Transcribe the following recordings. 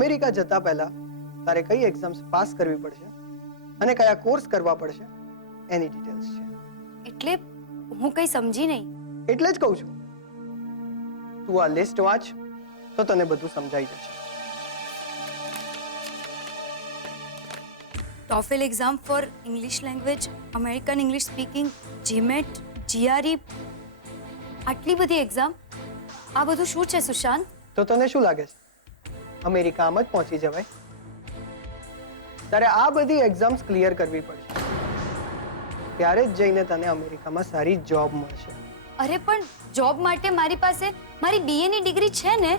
America જતા પહેલા તારે કઈ એક્ઝામ્સ પાસ કરવી પડશે અને કયા કોર્સ કરવા પડશે એની ડિટેલ્સ છે. એટલે હું કઈ સમજી નહીં. એટલે જ કહું છું, તું આ લિસ્ટ વાંચ તો તને બધું સમજાઈ જશે. TOEFL exam for English language, American English speaking, GMAT, GRE, આટલી બધી એક્ઝામ. આ બધું શું છે સુશાંત? તો તને શું લાગે છે અમેરિકા આમ જ પહોંચી જવાય? તારે આ બધી એક્ઝામ્સ ક્લિયર કરવી પડશે, ત્યારે જ જઈને તને અમેરિકામાં સારી જોબ મળશે. અરે પણ જોબ માટે મારી પાસે મારી BA ની ડિગ્રી છે ને.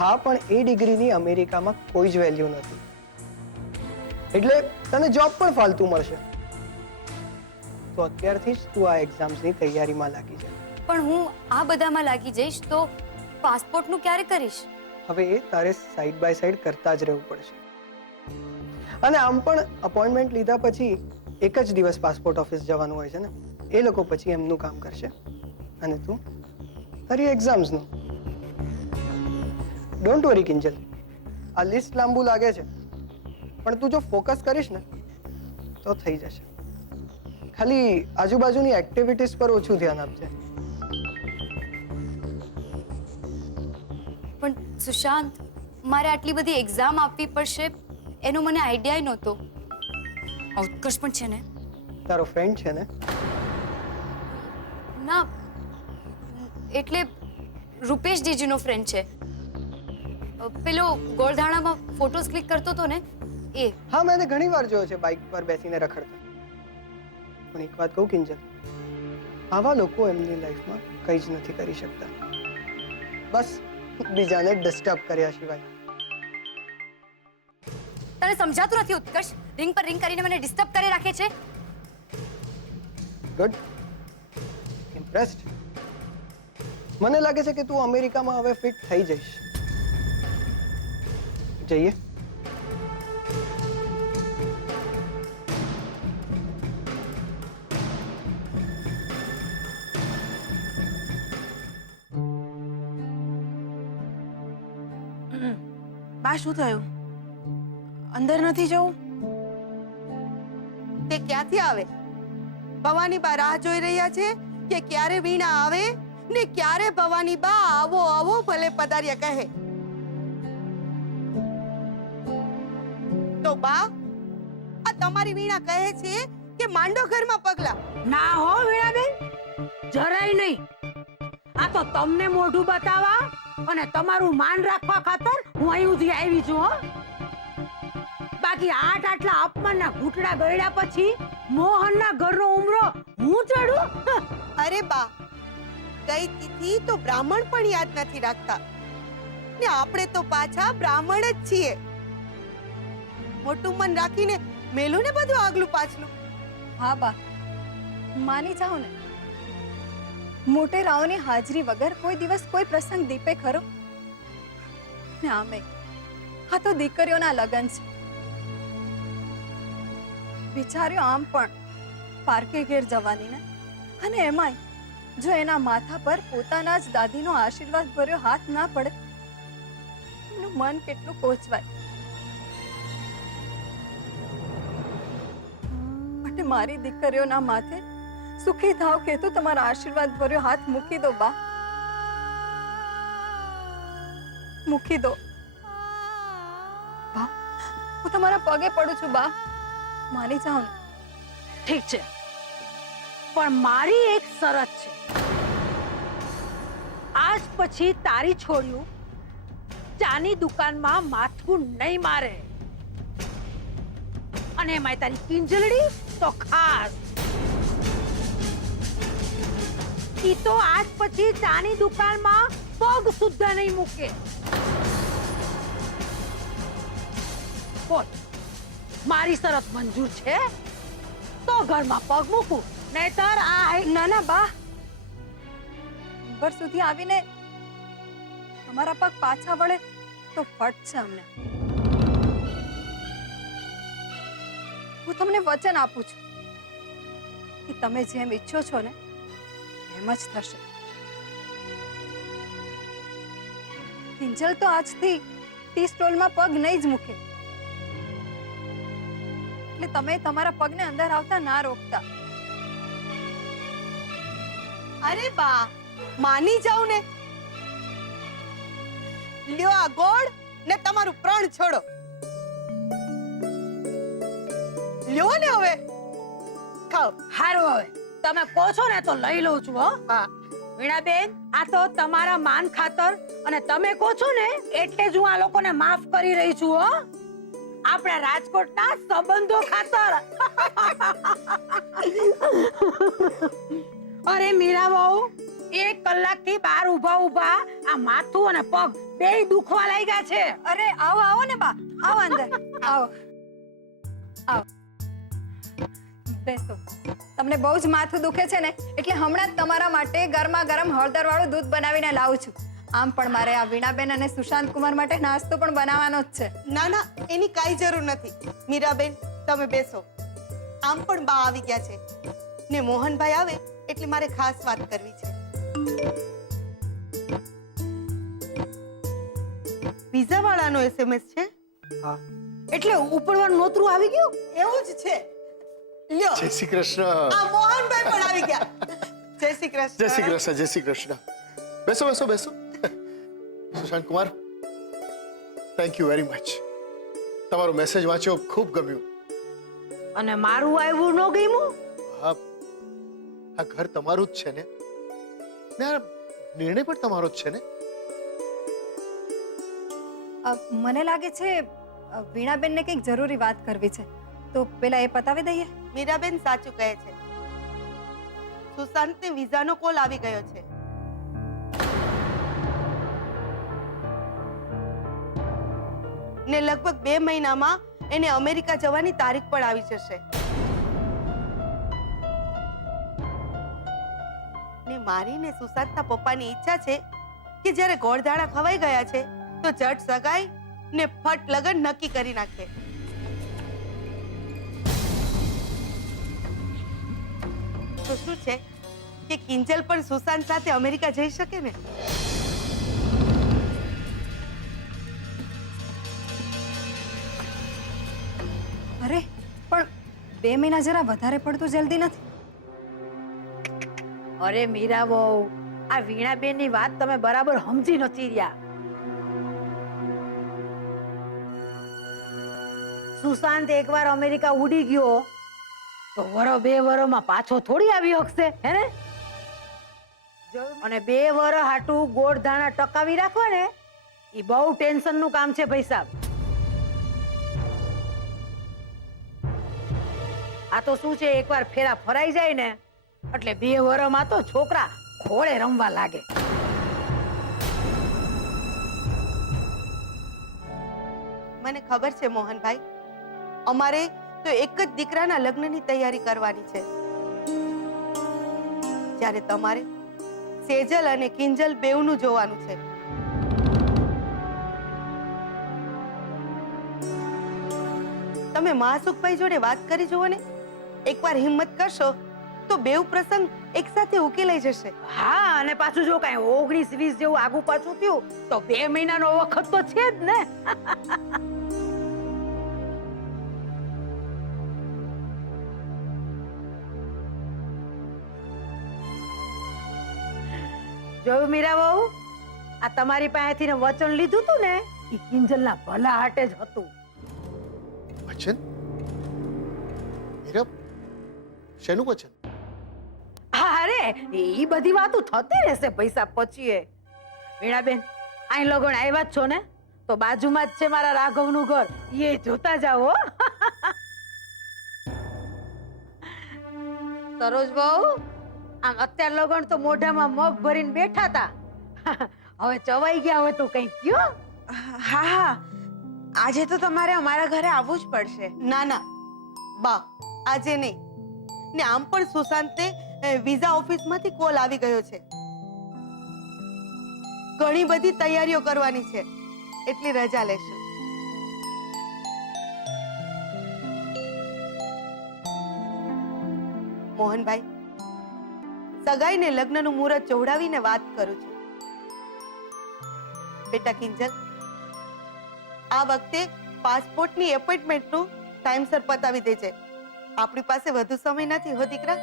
હા, પણ એ ડિગ્રીની અમેરિકામાં કોઈ જ વેલ્યુ નથી, એટલે તને જોબ પણ ફાલતુ મળશે. તો અત્યારથી જ તું આ એક્ઝામ્સની તૈયારીમાં લાગી જા. પણ હું આ બધામાં લાગી જઈશ તો પાસપોર્ટનું ક્યારે કરીશ? હવે એ તારે સાઈડ બાય સાઈડ કરતા જ રહેવું પડશે. અને આમ પણ અપોઇન્ટમેન્ટ લીધા પછી એક જ દિવસ પાસપોર્ટ ઓફિસ જવાનું હોય છે ને, એ લોકો પછી એમનું કામ કરશે અને તું તારી એક્ઝામ્સનું. ડોન્ટ વરી કિંજલ, આ લિસ્ટ લાંબુ લાગે છે પણ તું જો ફોકસ કરીશ ને તો થઈ જશે. ખાલી આજુબાજુની એક્ટિવિટીઝ પર ઓછું ધ્યાન આપજે. પણ સુશાંત, મારે આટલી બધી એક્ઝામ આપવી પડશે એનો મને આઈડિયા નહોતો. ઉત્કર્ષ પણ છે ને, તારો ફ્રેન્ડ છે ને? ના, એટલે રૂપેશ જીજીનો ફ્રેન્ડ છે. પેલો ગોળધાણામાં ફોટોસ ક્લિક કરતો હતો ને એ. હા, મેં ઘણી વાર જોયો છે બાઇક પર બેસીને રખડતા. પણ એક વાત કહું કિંજલ, આવા લોકો એમની લાઈફમાં કંઈ જ નથી કરી શકતા, બસ બીજાને ડિસ્ટર્બ કર્યા સિવાય. તને સમજાતું નથી ઉત્કર્ષ? રિંગ પર રિંગ કરીને મને ડિસ્ટર્બ કરી રાખે છે. Good, impressed. મને લાગે છે કે તું અમેરિકામાં હવે ફિટ થઈ જઈશ. જઈએ. બા, શું થયું? અંદર નથી જવું? તે ક્યાંથી આવે? ભવાની બા રાહ જોઈ રહ્યા છે કે ક્યારે વીણા આવે ને ક્યારે ભવાની બા આવો આવો ભલે પધાર્યા કહે. તો બા, આ તમારી વીણા કહે છે કે માંડો ઘરમાં પગલા. ના હો વીણાબેન, જરાય નહીં. આ તો તમને મોઢું બતાવવા અને તમારું માન રાખવા ખાતર હું અહીં સુધી આવી છું. હો, બાકી આટલા અપમાનના ઘૂંટડા ગળ્યા પછી મોહનના ઘરનો ઉમરો હું ચડું? અરે બા, કઈ તિથિ તો બ્રાહ્મણ પણ યાદ નથી રાખતા ને આપણે તો પાછા બ્રાહ્મણ જ છીએ. મોટું મન રાખીને મેલું ને બધું આગલું પાછલું. હા બા, માની જાઓ ને, મોટેરાઓની હાજરી વગર કોઈ દિવસ કોઈ પ્રસંગ દીપે ખરો? ને આમે આ તો દીકરીઓના લગ્ન છે. વિચાર્યો આમ પણ પાર્કે ઘેર જવાની ને, અને એમાંય જો એના માથા પર પોતાના જ દાદીનો આશીર્વાદ ભર્યો હાથ ના પડે, એનું મન કેટલું કોચવાય. માટે મારી દીકરીઓના માથે સુખી થાવ કહેતું તમારા આશીર્વાદ ભર્યો હાથ મૂકી દો બા, મૂકી દો બા. હું તમારા પગે પડું છું બા, માની જાઓ ને. ઠીક છે, પણ મારી એક શરત છે. આજ પછી તારી છોડ્યું ચાની દુકાનમાં માથું નહીં મારે, અને એમાં તારી કિંજલડી તો ખાસ. ઈ તો આજ પછી ચાની દુકાનમાં પગ સુદ્ધા નહીં મૂકે. બોલ, મારી શરત મંજૂર છે તો ઘરમાં પગ મૂકું, નહીતર આ. ના ના બા, ઘર સુધી આવીને તમારા પગ પાછા વળે તો ફટ છે અમને. હું તમને વચન આપું છું કે તમે જેમ ઈચ્છો છો ને એમ જ થશે. કિંજલ તો આજથી ટી સ્ટોલમાં પગ નહીં જ મૂકે. એટલે તમે તમારા પગને અંદર આવતા ના રોકતા. અરે બા, માની જાવ ને. લ્યો આ ગોળ ને તમારું પ્રણ છોડો. લ્યો ને હવે ખાઓ. હારું હવે તમે કહો છો ને તો લઈ લઉં છું હો. હા, વીણાબેન, આ તો તમારા માન ખાતર અને તમે કહો છો ને એટલે જ હું આ લોકોને માફ કરી રહી છું હો. આપણા રાજકોટના સંબંધો ખાતર. અરે મીરા વહુ, 1 કલાકથી બહાર ઊભા આ માથું અને પગ બેય દુખવા લાગ્યા છે. અરે આવો આવો ને બા, આવો અંદર આવો આવો બેસો. તમને બહુ જ માથું દુખે છે ને એટલે હમણાં જ તમારા માટે ગરમા ગરમ હળદર વાળું દૂધ બનાવીને લાવું છું. આમ પણ મારે આ વીણાબેન અને સુશાંત કુમાર માટે નાસ્તો પણ બનાવવાનો જ છે. ના ના, એની કાંઈ જરૂર નથી. મીરાબેન, તમે બેસો. આમ પણ બા આવી ગયા છે ને મોહનભાઈ આવે એટલે મારે ખાસ વાત કરવી છે. વિઝા વાળાનો SMS છે. હા, એટલે ઉપરવાનું નોતરું આવી ગયું. એવું જ છે. લ્યો, જય શ્રી કૃષ્ણ. આ મોહનભાઈ પણ આવી ગયા. જય શ્રી કૃષ્ણ. જય શ્રી કૃષ્ણ. જય શ્રી કૃષ્ણ. બેસો બેસો બેસો. Sushant Kumar, thank you very much. તમારો મેસેજ વાંચ્યો, ખૂબ ગમ્યું. અને મારું આવ્યું ન ગયું. હા, આ ઘર તમારું જ છે ને આ નિર્ણય પણ તમારો જ છે ને. મને લાગે છે વીણાબેનને કંઈક જરૂરી વાત કરવી છે, તો પેલા એ પતાવી દઈએ. મીરાબેન સાચું કહે છે. સુશાંતને વિઝાનો કોલ આવી ગયો છે. ને લગભગ 2 મહિનામાં એને અમેરિકા જવાની તારીખ પણ આવી જશે. ને મારી ને સુશાંતના પપ્પાની ઈચ્છા છે કે જ્યારે ગોળધાણા ખવાઈ ગયા છે તો ઝટ સગાઈ ને ફટ લગન નક્કી કરી નાખે. તો શું છે કે કિંજલ પણ સુશાંત સાથે અમેરિકા જઈ શકે ને. અરે પણ 2 મહિના જરા વધારે પડતું જલ્દી નથી? અરે મીરા વહુ, આ વીણાબેનની વાત તમે બરાબર સમજી નથી રહ્યા. સુશાંત એકવાર અમેરિકા ઉડી ગયો તો 2 વર્ષમાં પાછો થોડી આવી શકશે, હે ને? અને 2 વર્ષ હાટું ગોળ ધાણા ટકાવી રાખવા ને એ બહુ ટેન્શન નું કામ છે ભાઈ સાહેબ. આ તો શું છે, એકવાર ફેરા ફરાઈ જાય ને એટલે 2 વર્ષમાં તો છોકરા ખોળે રમવા લાગે. મને ખબર છે મોહનભાઈ, અમારે તો એક જ દીકરાના લગ્નની તૈયારી કરવાની છે. જ્યારે તમારે સેજલ અને કિંજલ બેવનું જોવાનું છે. તમે મહાસુખભાઈ જોડે વાત કરી જુઓ ને. એકવાર હિંમત કરશો તો બેવ પ્રસંગ એક સાથે ઉકેલાઈ જશે. હા, અને પાછું જો કઈ 19-20 જેવું આગુ પાછું થયું તો 2 મહિનાનો વખત તો છે જ ને. જોયું મીરા વહુ, આ તમારી પાસેથી ને વચન લીધું તું ને એ કિંજલના ભલા હાટે જ હતું. વચન? મીરા, શેનું વચન? અરે એ બધી વાતો થતી રહેશે પૈસા પછી. વીણાબેન, અહીં લગન આવ્યા જ છો ને તો બાજુમાં જ છે મારા રાઘવનું ઘર, એ જોતા જાઓ. સરોજ બહુ, આમ અત્યાર લગન તો મોઢામાં મગ ભરીને બેઠા હતા, હવે ચવાઈ ગયા હોય તો કઈ કયો. હા હા, આજે તો તમારે અમારા ઘરે આવવું જ પડશે. ના ના બા, આજે નહીં. ને આમ પણ સુશાંતે વિઝા ઓફિસમાંથી કોલ આવી ગયો છે. ઘણી બધી તૈયારીઓ કરવાની છે એટલી રજા લેશું. મોહનભાઈ, સગાઈ ને લગ્નનું મુહૂર્ત જોડાવીને વાત કરું છું. બેટા કિંજલ, આ વખતે પાસપોર્ટની એપોઇન્ટમેન્ટનું ટાઈમસર પતાવી દેજે. આપણી પાસે વધુ સમય નથી હો દીકરા.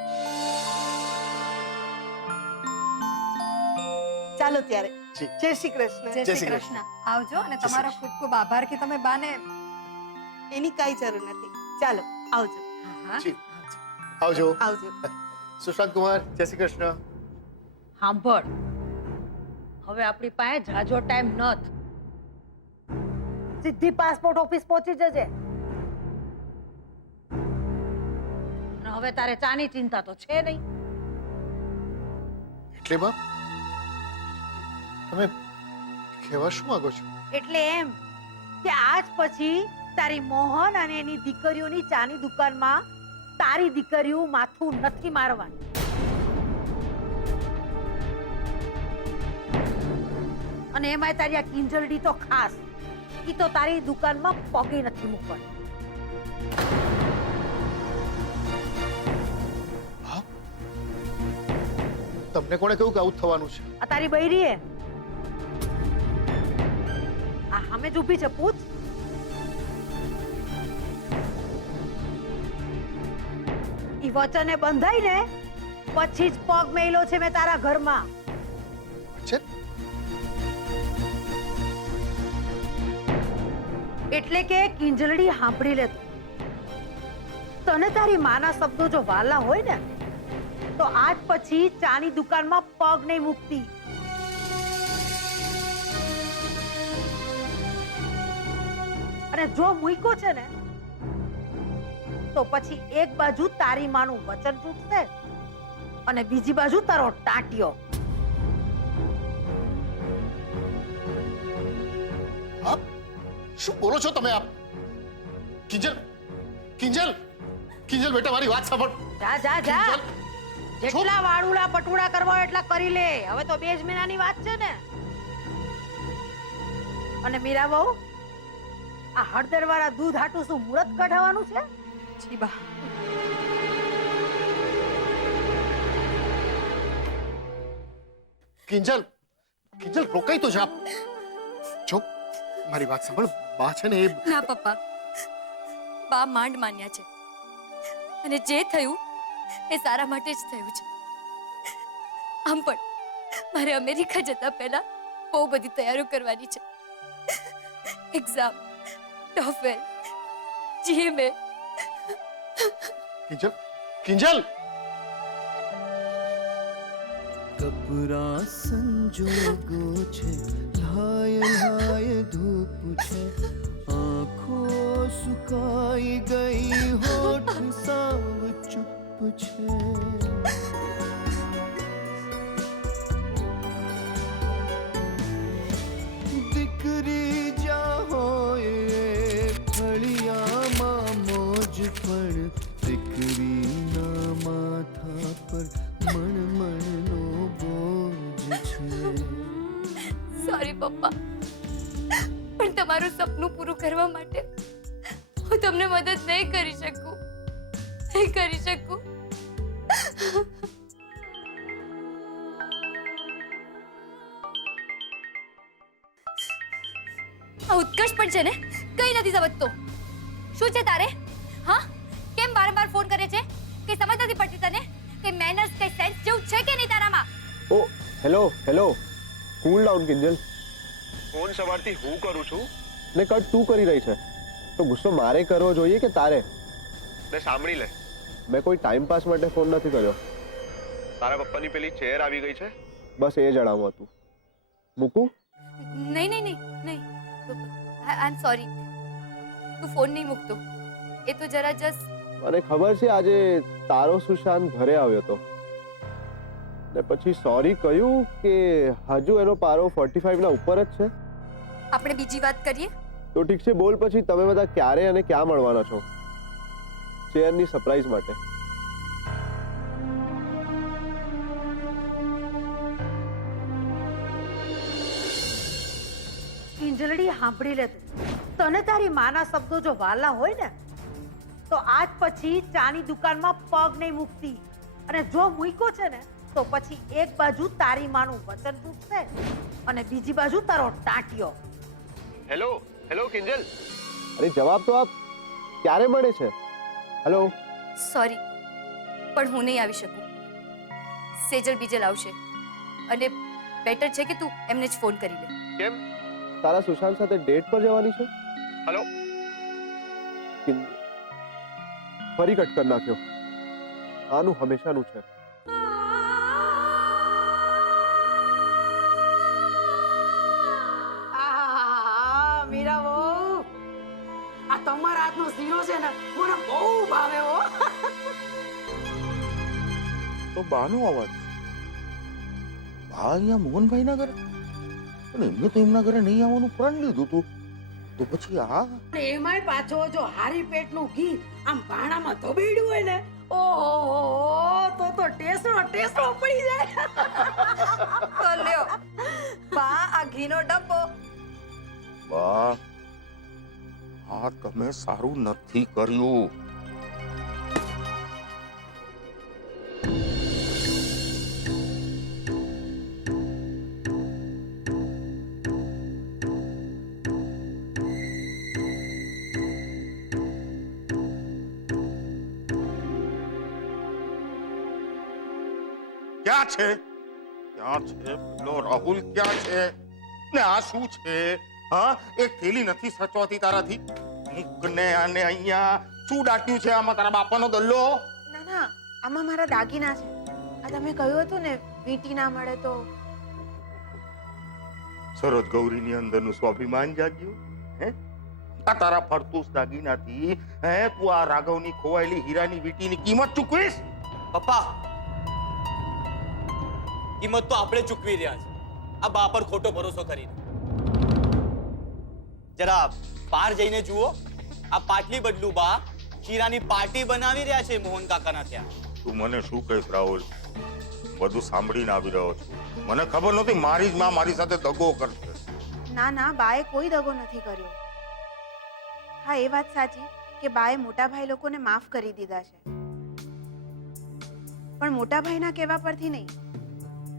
ચાલો ત્યારે. જી. જય શ્રી કૃષ્ણ. જય શ્રી શ્રી કૃષ્ણ. આવજો અને તમારો ખૂબ ખૂબ આભાર કે તમે બાને એની કાંઈ જરૂર નથી. ચાલો આવજો. જી આવજો. આવજો. સુશાંત કુમાર, જય શ્રી કૃષ્ણ. સાંભળ, હવે આપણી પાસે જાજો ટાઈમ નથી. સીધી પાસપોર્ટ ઓફિસ પહોંચી જજે. અને હવે તારે ચાની ચિંતા તો છે નહીં. એટલે બા તમે કહેવા શું માંગો છો? એટલે એમ કે આજ પછી તારી મોહન અને એની દીકરીઓની ચાની દુકાનમાં તારી દીકરીઓ માથું નથી મારવાની. અને એમાંય તારી આ કિંજલડી તો ખાસ, ઈ તો તારી દુકાનમાં પગે નથી મૂકવાની. હા? તમને કોણે કહ્યું કે આવું થવાનું છે? આ તારી બૈરી હે, આ સામે જ ઊભી છે, પૂછ. ઈ વચને બંધાઈ ને પછી જ પગ મેલ્યો છે મેં તારા ઘરમાં. છે એટલે કે કિંજલડી સાંભળી લે તું. તને તારી માના શબ્દો જો વાલા હોય ને તો આજ પછી ચાની દુકાનમાં પગ નહીં મૂકતી. અને જો મૂક્યો છે ને તો પછી એક બાજુ તારી માનું વચન તૂટશે અને બીજી બાજુ તારો ટાંટિયો. આપ શું બોલો છો તમે? આપ કિંજલ કિંજલ કિંજલ બેટા મારી વાત સાંભળ. જા જા જા, કિંજલ, જેટલા વાળુડા પટુડા કરવા હોય એટલા કરી લે. હવે તો 2 જ મહિનાની વાત છે ને. અને મીરા બહુ, આ હળદર વાળા દૂધ હાટું શું મુહૂર્ત કઢાવવાનું છે? જી બા. કિંજલ કિંજલ રોકાઈ તો જા. જો મારી વાત સાંભળ, બા છે ને એ ના પપ્પા, બા માંડ માન્યા છે અને જે થયું એ સારા માટે જ થયું છે. આમ પણ મારે અમેરિકા જતા પહેલા બહુ બધી તૈયારીઓ કરવાની છે. Exam, TOEFL, GMA. Kinjal Kinjal કપરા સંજોગો છે, લાય લાય ધૂપ છે, આંખો સુકાઈ ગઈ, હોઠ સાવ ચુપ છે. દીકરી જ્યાં હોય ફળિયામાં મોજ, પણ દીકરીના માથા પર મણમણનો બોજ છે. સોરી પપ્પા, પણ તમારું સપનું પૂરું કરવા માટે હું તમને મદદ નહીં કરી શકું. નહીં કરી શકું. આ ઉત્કર્ષ પણ છે ને કઈ નથી સમજતો. શું છે તારે? હા, કેમ વારંવાર ફોન કરે છે? કે સમજ નથી પડતી તને કે મેનર્સ કે સેન્સ જેવું છે કે નહીં તારામાં? Oh hello hello, cool down Kinjal. Phone સવારથી હું કરું છું ને કટ તું કરી રહી છે, તો ગુસ્સો મારે કરવો જોઈએ કે તારે? ને સાંભળી લે, મેં કોઈ ટાઈમ પાસ માટે ફોન નથી કર્યો. તારા પપ્પાની પેલી ચેર આવી ગઈ છે. બસ એ જણાવવું હતું. મૂકું? નહીં નહીં નહીં નહીં, આઈ એમ સોરી. તું ફોન નહીં મૂકતો. એ તો જરા જસ્ટ. મને ખબર છે આજે તારો સુશાંત ઘરે આવ્યો હતો ને પછી સોરી કહ્યું કે હજુ એનો પારો 45 ના ઉપર જ છે. આપણે બીજી વાત કરીએ. તો ઠીક છે, બોલ પછી તમે બધા ક્યારે અને ક્યાં મળવાના છો ચેરની સરપ્રાઈઝ માટે? કિંજલડી સાંભળી લે તું. તને તારી માના શબ્દો જો વાલા હોય ને તો આજ પછી ચાની દુકાનમાં પગ નહીં મૂકતી. અને જો મૂક્યો છે ને તો પછી એક બાજુ તારી માનું વચન તૂટશે અને બીજી બાજુ તારો ટાંટિયો. Hello hello Kinjal. અરે જવાબ તો આપ. ક્યારે મળે છે? હેલો. સોરી પણ હું નહીં આવી શકું. સેજલ બીજલ આવશે અને બેટર છે કે તું એમને જ ફોન કરી લે. કેમ? તારા સુશાંત સાથે ડેટ પર જવાની છે? હેલો. ફરી કટ કરી નાખ્યો. આનું હંમેશાનું છે. આહાહાહા, મીરા બહુ આ તમારા હાથનો શીરો છે ને મને બહુ ભાવે હો. તો બાનો અવાજ. બા અહીંયા મોહનભાઈ ના ઘરે, પણ એમને તો એમના ઘરે નહીં આવવાનું પ્રણ લીધું હતું. તો પછી આ અને એમાંય પાછો જો હારી પેટનું ઘી આમ ભાણામાં ધબેડ્યું હોય ને, ઓહો તો ટેસ્ટો પડી જાય. તો લ્યો બા આ ઘીનો ડબ્બો. બા આ તમે સારું નથી કર્યું. ક્યાં છે? ક્યાં છે પેલો રાહુલ? ક્યાં છે? ને આ શું છે? હા, એક થેલી નથી સચવાતી તારાથી. મૂકને આને અહીંયા. શું દાટ્યું છે આમાં તારા બાપાનો દલ્લો? ના ના, આમાં મારા દાગીના છે. આ તમે કહ્યું હતું ને વીંટી ના મળે તો. સરોજ ગૌરીની અંદરનું સ્વાભિમાન જાગ્યું. હે, આ તારા ફરતુસ દાગીનાથી હે તું આ રાઘવની ખોવાયેલી હીરાની વીંટીની કિંમત ચૂકવીશ? પપ્પા, કિંમત તો આપણે ચૂકવી રહ્યા છે આ બા પર ખોટો ભરોસો કરીને. જરા બહાર જઈને જુઓ, આ પાટલી બદલું બા શીરાની પાર્ટી બનાવી રહ્યા છે મોહન કાકાના ત્યાં. તું મને શું કહીશ રાહુલ? બધું સાંભળીને આવી રહ્યો છું. મને ખબર નહોતી મારી જ માં મારી સાથે દગો કરશે. ના ના, બાએ કોઈ દગો નથી કર્યો. હા, એ વાત સાચી કે બાએ મોટા ભાઈ લોકોને માફ કરી દીધા છે, પણ મોટા ભાઈના કહેવા પરથી નહીં,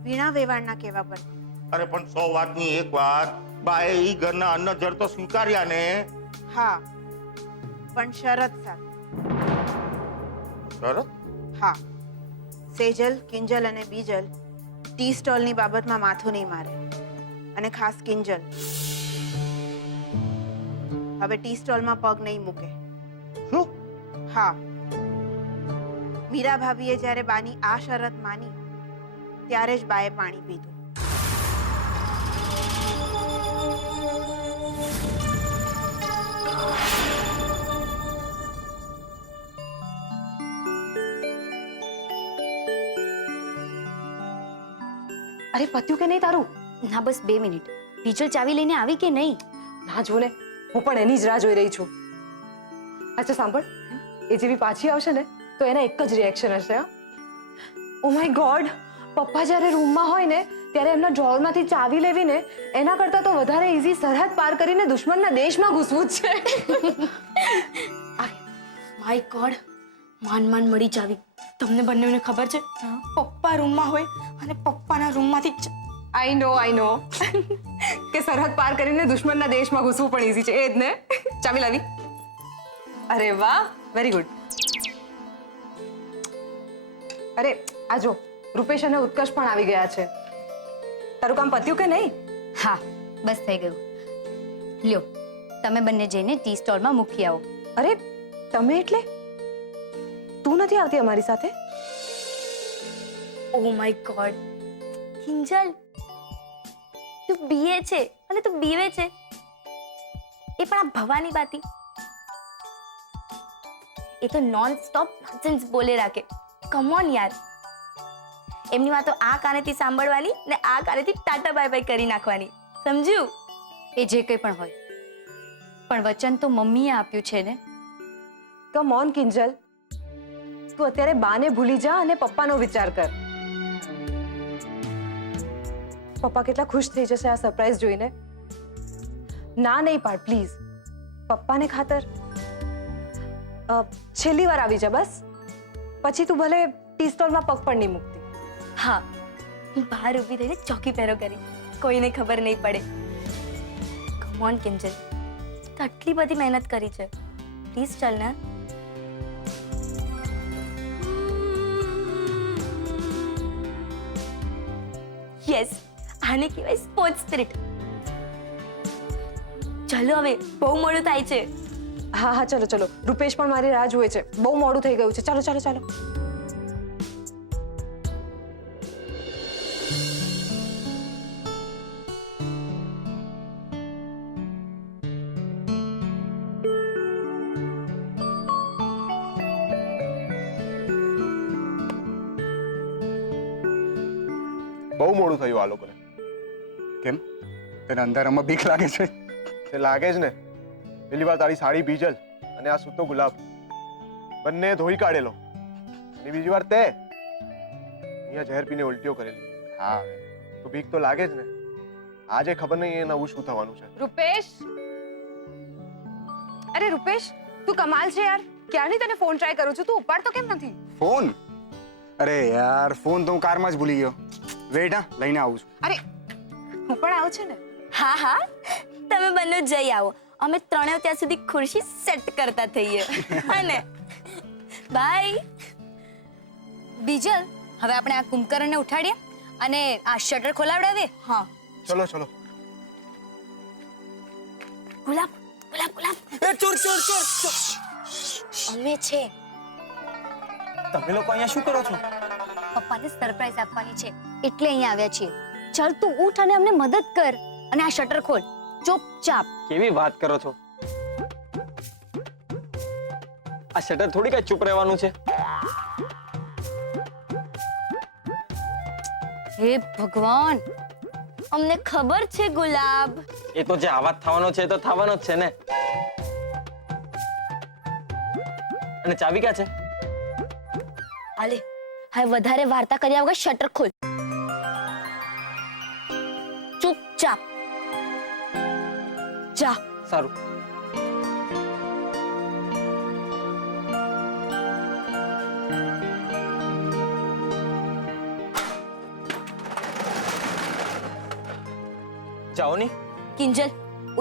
વીણા વેવાણના કહેવા પરથી. અરે પણ 100 વાતની એક વાત, બાએ ઈ ઘરના અન્ન જળ તો સ્વીકાર્યા ને. હા, પણ શરત સાથે. શરત? હા, સેજલ, કિંજલ અને બીજલ ટી સ્ટોલની બાબતમાં માથું નહીં મારે, અને ખાસ કિંજલ હવે ટી સ્ટોલમાં પગ નહીં મૂકે. શું? હા, મીરા ભાભીએ જ્યારે બાની આ શરત માની ત્યારે જ બાએ પાણી પીધું. અરે પત્યું કે નહીં તારું? ના, બસ 2 મિનિટ. બીજલ ચાવી લઈને આવી કે નહીં? ના જો ને, હું પણ એની જ રાહ જોઈ રહી છું. અચ્છા સાંભળ, એ જેવી પાછી આવશે ને તો એના એક જ રિએક્શન હશે. ઓ માય ગોડ, પપ્પા જ્યારે રૂમમાં હોય ને ત્યારે એમના ડ્રોવરમાંથી ચાવી લેવી ને એના કરતાં તો વધારે ઈઝી સરહદ પાર કરીને દુશ્મનના દેશમાં ઘૂસવું જ છે. માય ગોડ, માન મળી ચાવી. તમને બંનેને ખબર છે પપ્પા રૂમમાં હોય અને પપ્પાના રૂમમાંથી આઈ નો કે સરહદ પાર કરીને દુશ્મનના દેશમાં ઘૂસવું પણ ઈઝી છે. એ જ ને. ચાવી લાવી? અરે વાહ, વેરી ગુડ. અરે આ જો, રૂપેશ અને ઉત્કર્ષ પણ આવી ગયા છે. તારું કામ પત્યું કે નહીં? હા, બસ થઈ ગયું. લ્યો, તમે બંને જઈને ટી સ્ટોલમાં મૂકી આવો. અરે તમે એટલે તું નથી આવતી અમારી સાથે? ઓ માય ગોડ, કિંજલ, તું બીએ છે અને તું બીવે છે, એ પણ આ ભવાની બાતી. એ તો નોન સ્ટોપ નોનસેન્સ બોલે રાખે. કમ ઓન યાર, એમની વાતો આ કાનેથી સાંભળવાની ને આ કાનેથી ટાટા બાય બાય કરી નાખવાની, સમજ્યું? એ જે કંઈ પણ હોય, પણ વચન તો મમ્મીએ આપ્યું છે ને. કમ ઓન કિંજલ, તું અત્યારે બાને ભૂલી જા અને પપ્પાનો વિચાર કર. પપ્પા કેટલા ખુશ થઈ જશે આ સરપ્રાઈઝ જોઈને. ના નહીં પાડ પ્લીઝ, પપ્પાને ખાતર. છેલ્લી વાર આવી જા બસ, પછી તું ભલે ટી સ્ટોલમાં પગ પણ નહીં મૂકતી. હા, હું બહાર ઊભી રહીને ચોકી પહેરો કરી, કોઈને ખબર નહીં પડે. કમ ઓન કિંજલ, તો આટલી બધી મહેનત કરી છે, પ્લીઝ ચાલ ને. યસ, આને કહેવાય સ્પોર્ટ્સ સ્પિરિટ. ચાલો હવે, બહુ મોડું થાય છે. હા હા ચલો ચલો, રૂપેશ પણ મારી રાહ જુએ છે, બહુ મોડું થઈ ગયું છે. ચાલો ચાલો ચાલો. બહુ મોડું થયું આ લોકોને. કેમ તને અંધારામાં બીક લાગે છે? તે લાગે જ ને. પેલી વાર તારી સાડી બીજલ અને આ સૂતો ગુલાબ બંને ધોઈ કાઢેલો, અને બીજી વાર તે અહીંયા ઝેર પીને ઉલટીઓ કરેલી. હા તો બીક તો લાગે જ ને. આજે ખબર નહીં એ નવું શું થવાનું છે. રૂપેશ, અરે રૂપેશ, તું કમાલ છે યાર. ક્યારની તને ફોન ટ્રાય કરું છું, તું ઉપાડતો કેમ નથી? ફોન? અરે યાર, ફોન તો હું કારમાં જ ભૂલી ગયો. વેઇટ, હા લઈને આવું છું. અરે હું પણ આવું છું ને. હા હા, તમે બંને જઈ આવો, અમે ત્રણેય ત્યાં સુધી ખુરશી સેટ કરતા થઈએ. અને બાય. બીજલ, હવે આપણે આ કુંભકર્ણને ઉઠાડીએ અને આ શટર ખોલાવડાવીએ. હા ચલો ચલો. ગુલાબ ગુલાબ ગુલાબ. એ ચોર ચોર ચોર ચોર. અમે છે. તમે લોકો અહીંયા શું કરો છો? પપ્પાને સરપ્રાઈઝ આપવાની છે એટલે અહીંયા આવ્યા છીએ. ચાલ તું ઉઠ અને અમને મદદ કર અને આ શટર ખોલ ચૂપચાપ. કેવી વાત કરો છો? આ શટર થોડી કઈ ચૂપ રહેવાનું છે. હે ભગવાન, અમને ખબર છે ગુલાબ. એ તો જે આવાજ થવાનો છે તો થવાનો જ છે ને. અને ચાવી ક્યાં છે? આલે, હવે વધારે વાર્તા કર્યા વગર શટર ખોલ ચૂપચાપ. જા. સારું. જાઓ ની. કિંજલ,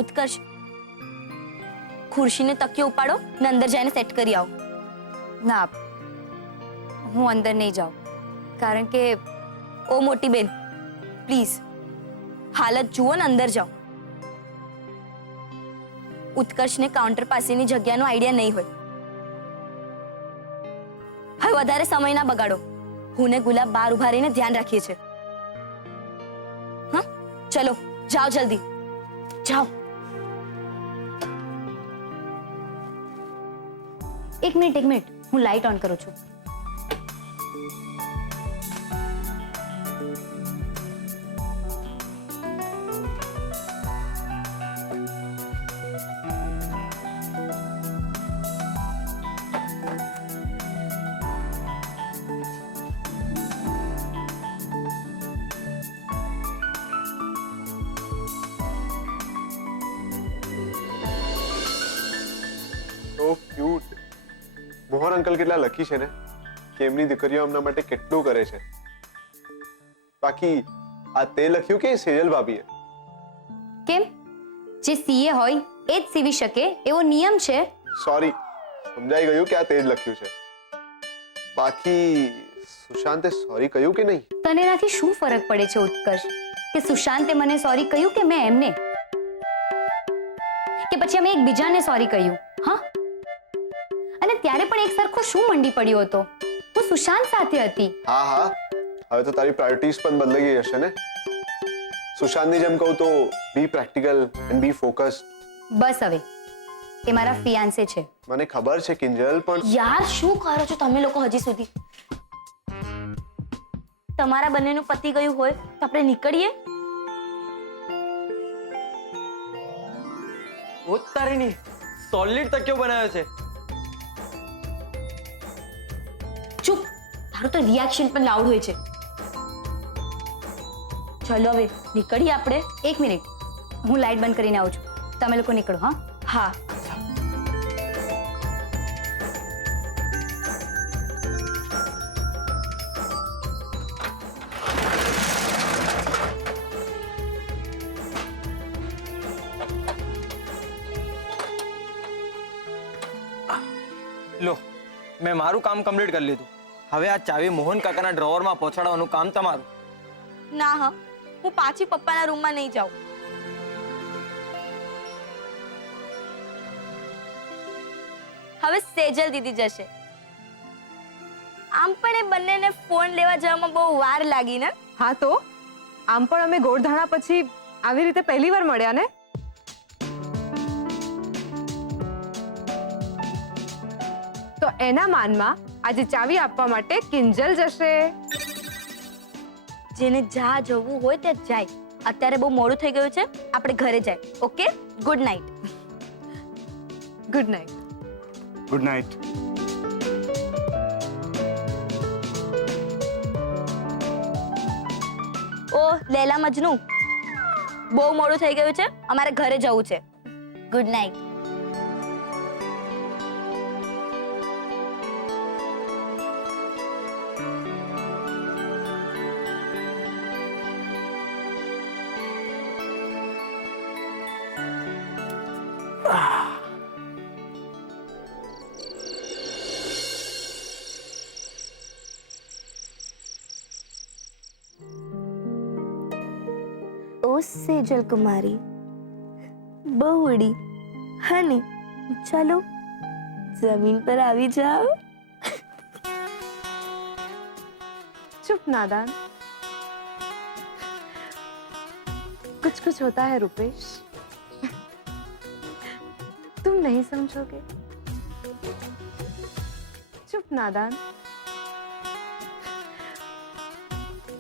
ઉત્કર્ષ, ખુરશીને તકિયો ઉપાડો ને અંદર જઈને સેટ કરી આવો. ના, હું અંદર નહીં જાઉં, કારણ કે ઓ મોટી બેન, પ્લીઝ હાલત જુઓ ને અંદર જાઓ. ઉત્કર્ષને કાઉન્ટર પાસેની જગ્યાનો આઈડિયા નહીં હોય. હવે વધારે સમય ના બગાડો. હું ને ગુલાબ બહાર ઉભા રહીને ધ્યાન રાખીએ છીએ. હા, ચલો જાઓ, જલ્દી જાઓ. એક મિનિટ, હું લાઈટ ઓન કરું છું. So cute. મોહન અંકલ કેટલા લકી છે ને કે એમની દીકરીઓ એમના માટે કેટલું કરે છે. બાકી આ તે લખ્યું કે સેજલ ભાભીએ? કેમ? જે સીએ હોય એ જ સીવી શકે એવો નિયમ છે. સોરી, સમજાઈ ગયું કે આ તે જ લખ્યું છે. બાકી સુશાંતે સોરી કહ્યું કે નહીં? તને એનાથી શું ફરક પડે છે ઉત્કર્ષ, કે સુશાંતે મને સોરી કહ્યું કે મેં એમને, કે પછી અમે એકબીજાને સોરી કહ્યું? હા, અને ત્યારે પણ એક સરખો શું મંડી પડ્યો હતો? હું સુશાંત સાથે હતી. હા હા, હવે તો તારી પ્રાયોરિટીઝ પણ બદલાઈ ગઈ હશે ને. સુશાંતની જેમ કહું તો be practical and be focused. બસ હવે, એ મારા ફિયાન્સે છે. મને ખબર છે કિંજલ, પણ યાર શું કરો છો તમે લોકો હજી સુધી? તમારા બંનેનું પતિ ગયું હોય તો આપણે નીકળીએ. ઉત્તરીની સોલિડ તકિયો બનાવ્યો છે. ચૂપ, તારું તો રિએક્શન પણ લાઉડ હોય છે. ચલો હવે નીકળીએ આપણે. એક મિનિટ, હું લાઈટ બંધ કરીને આવું છું, તમે લોકો નીકળો. હા હા. લો મેં મારું કામ કમ્પ્લીટ કરી લીધું. હવે આ ચાવી મોહન કાકાના ડ્રોવરમાં પહોંચાડવાનું કામ તમારું. ના હા, હું પાછી પપ્પાના રૂમમાં નહીં જાઉં. હવે સેજલ દીદી જશે. આમ પણ એ બંનેને ફોન લેવા જવામાં બહુ વાર લાગી ને. હા તો આમ પણ અમે ગોળધાણા પછી આવી રીતે પહેલી વાર મળ્યા ને. તો એના માનમાં આજે ચાવી આપવા માટે કિંજલ જશે. જેને જ્યાં જવું હોય ત્યાં જાય. અત્યારે બહુ મોડું થઈ ગયું છે, આપણે ઘરે જાય. Okay, good night. Good night. Good night. ઓ લેલા મજનુ, બહુ મોડું થઈ ગયું છે, અમારે ઘરે જવું છે. Good night. ओ सेजल कुमारी, बहुड़ी हनी, चलो जमीन पर આવી જાઓ. चुप नादान. कुछ कुछ होता है रुपेश, तुम नहीं समझोगे. चुप नादान.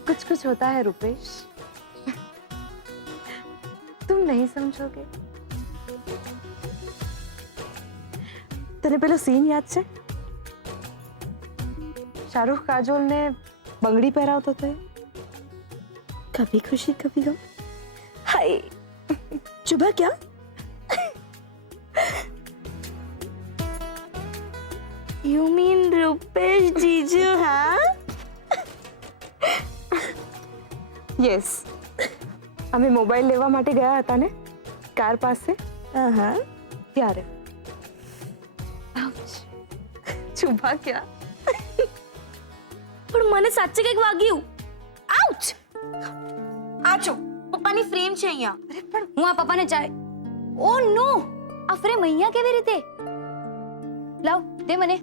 कुछ कुछ होता है रुपेश, तुम नहीं समझोगे. तने पेलो सीन याद छे? शाहरुख काजोल ने બંગડી પહેરાવતો હતો. कभी खुशी कभी गम. हाय चुभा क्या? You mean रुपेश जीजू? हाँ યસ, અમે મોબાઈલ લેવા માટે ગયા હતા ને કાર પાસે, હા ત્યારે. ચુભા ક્યાં? પણ મને સાચે કંઈક વાગ્યું. આઉચ! આ જો પપ્પાની ફ્રેમ છે અહીંયા. અરે પણ હું આ પપ્પાને ચાય. ઓ નો, આ ફ્રેમ અહીંયા કેવી રીતે? લાવ દે મને.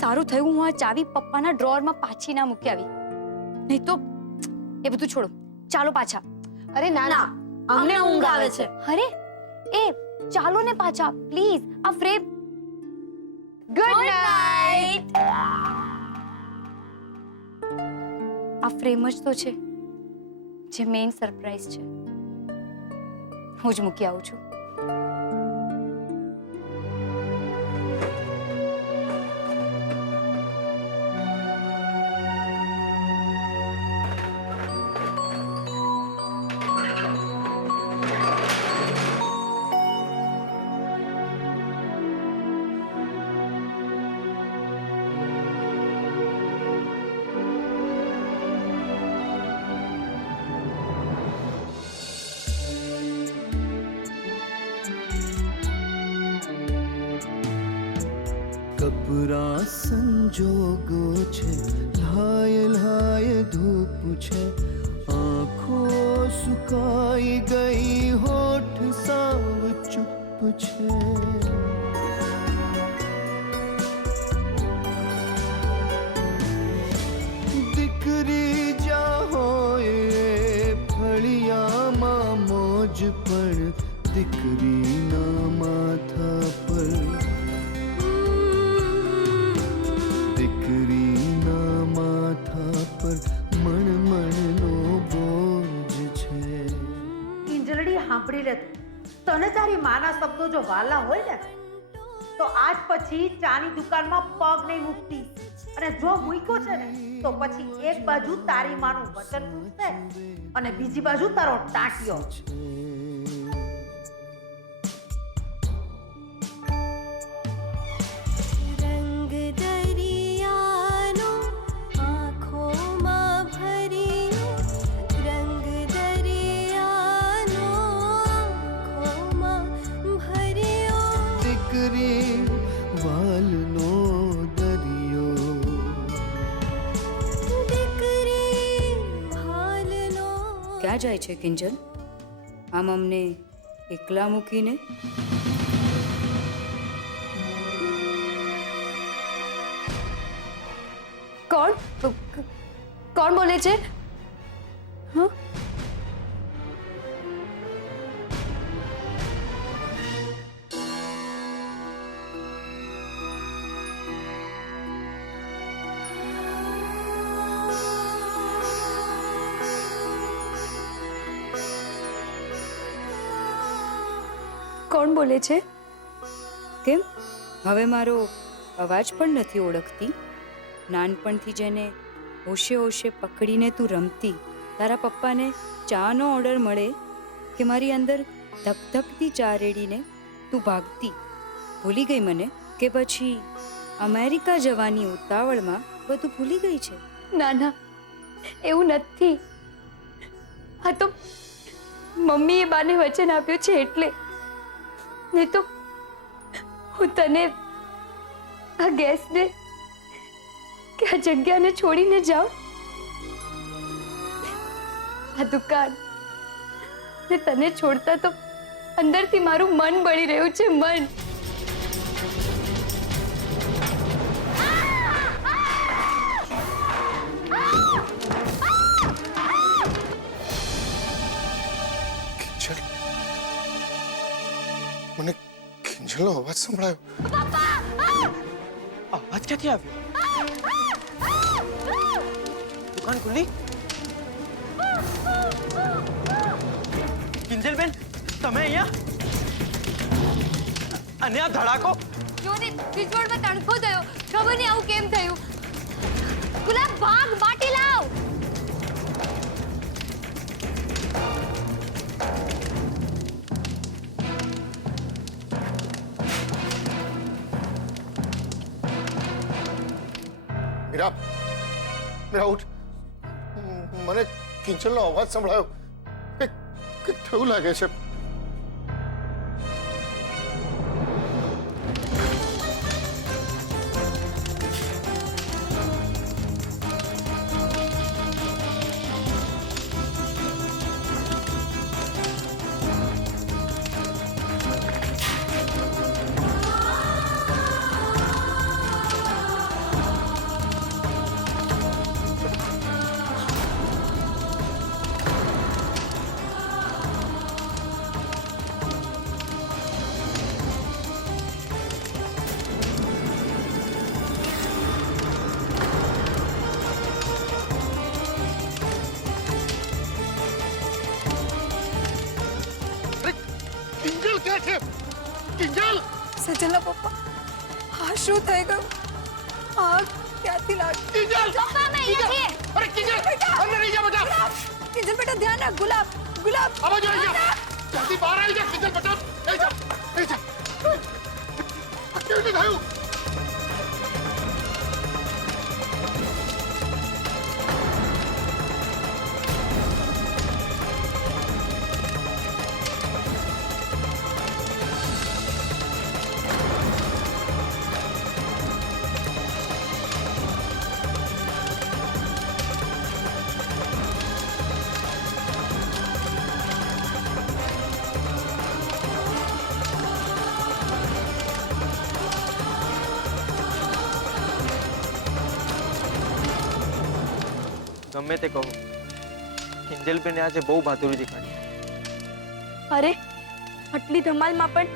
સારું થયું હું આ ચાવી પપ્પાના ડ્રોવરમાં પાછી ના મૂકી આવી, નહીં તો એ બધું છોડો, ચાલો પાછા. અરે ના ના, અમને ઊંઘ આવે છે. અરે એ ચાલો ને પાછા પ્લીઝ. આ ફ્રેમ. Good night. આ ફ્રેમ જ તો છે જે મેઇન સરપ્રાઈઝ છે. હું જ મૂકી આવું છું. કપરા સંજોગો છે, લાય લાય ધૂપ છે, આંખો સુકાઈ ગઈ, હોઠ સાવ ચૂપ છે. દીકરી જ્યાં હોય ફળિયામાં મોજ, પણ દીકરીના માથા પર, દીકરીના માથા પર મણમણનો બોજ છે. ઈંજરડી સાંભળી લે તું. તને તારી માના શબ્દો જો વાલા હોય ને તો આજ પછી ચાની દુકાનમાં પગ નહીં મૂકતી, અને જો મૂક્યો છે ને તો પછી એક બાજુ તારી માનું વચન પૂછશે અને બીજી બાજુ તારો ટાંટિયો. ક્યાં જાય છે કિંજલ? આમ અમને એકલા મૂકીને? કોણ બોલે છે? હા, કોણ બોલે છે? કેમ હવે મારો અવાજ પણ નથી ઓળખતી? નાનપણથી જેને હોશે હોશે પકડીને તું રમતી, તારા પપ્પાને ચાનો ઓર્ડર મળે કે મારી અંદર ધકધકતી ચા રેડીને તું ભાગતી, ભૂલી ગઈ મને? કે પછી અમેરિકા જવાની ઉતાવળમાં બધું ભૂલી ગઈ છે? ના ના, એવું નથી. આ તો મમ્મીએ બાને વચન આપ્યું છે એટલે. નહીં તો હું તને, આ ગેસને કે આ જગ્યાને છોડીને જાઉં? આ દુકાન ને તને છોડતા તો અંદરથી મારું મન બળી રહ્યું છે, મન. કિંજલ, મને કિંજલનો અવાજ સંભળાયો. અવાજ ક્યાંથી આવ્યો? દુકાન ખુલ્લી? કિંજલબેન, તમે અહીંયા? અને આ ધડાકો? જોને સ્વિચબોર્ડમાં તણખો થયો. ખબર નહીં આવું કેમ થયું. ગુલાબ, ભાગ, બાટી લાવ. મીરા, મીરા ઉઠ. મને કિંજલનો અવાજ સંભળાયો. કંઈક થયું લાગે છે. કિંજલ ક્યાં છે? કિંજલ! સજલના પપ્પા, આ શું થઈ ગયું? આ ક્યાંથી લાગ્યું? કિંજલ! પપ્પા, અમે અહીંયા છીએ. અરે કિંજલ, અંદર રહી જા બેટા. કિંજલ બેટા, ધ્યાન રાખ. ગુલાબ, ગુલાબ. આ બાજુ આવી જા. જલ્દી બહાર આવી જા કિંજલ બેટા. આવી જા, આવી જા. આ કેવી રીતે થયું? ગમે તે કહો, કિંજલબેને આજે બહુ બહાદુરી દેખાડી. અરે, આટલી ધમાલમાં પણ